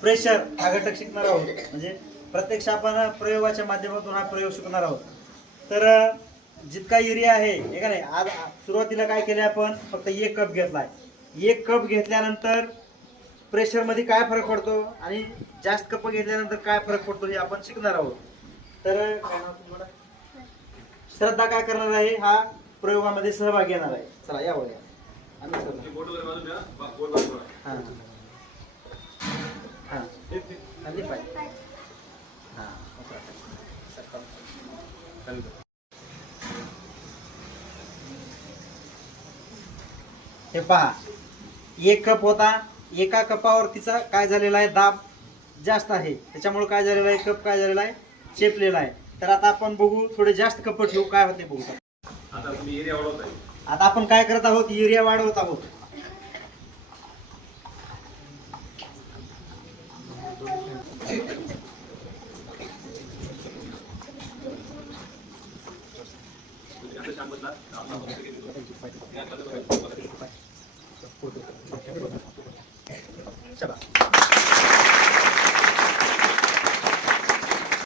Pressure हा घटक शिकणार आहोत. म्हणजे प्रत्यक्ष आपण प्रयोगाच्या माध्यमातून हा प्रयोग शिकणार आहोत. तर जितका युरिया आहे का नाही, आज सुरुवातीला काय केले आपण, फक्त 1 कप घेतलाय. 1 कप घेतल्यानंतर प्रेशर मध्ये काय फरक पडतो आणि जास्त कप घेतल्यानंतर काय फरक पडतो हे आपण शिकणार आहोत. तर काय नाव तुम्हाला, श्रद्धा काय करणार आहे, हा प्रयोगामध्ये सहभाग घेणार आहे. चला या वळ्या आम्ही हा हा खाली पाय हा हे पहा, 1 कप होता. एका कपावर तिचा काय झालेला आहे, दाब जास्त आहे. त्याच्यामुळे काय झालेला आहे, कप काय झालेला आहे, चेपलेला आहे. तर आता आपण बघू, थोडे जास्त कप ठेवू, काय होते बघू. आता आपण काय करत आहोत, युरिया वाढवत आहोत.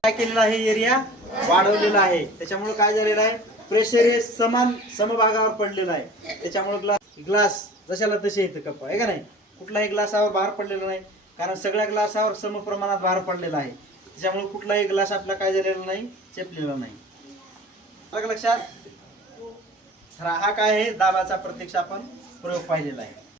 काय केलेलं आहे, एरिया वाढवलेला आहे. त्याच्यामुळे काय झालेलं आहे, प्रेशर हे समभागावर पडलेलं आहे. त्याच्यामुळे ग्लास जशाला तसे येतं कप आहे का नाही, कुठलाही ग्लासावर भार पडलेला नाही, कारण सगळ्या ग्लासावर सम प्रमाणात भार पडलेला आहे. त्याच्यामुळे कुठलाही ग्लास आपला काय झालेला नाही, चेपलेला नाही. लक्षात. हा काय आहे, दाबाचा प्रत्यक्ष आपण प्रयोग पाहिलेला आहे.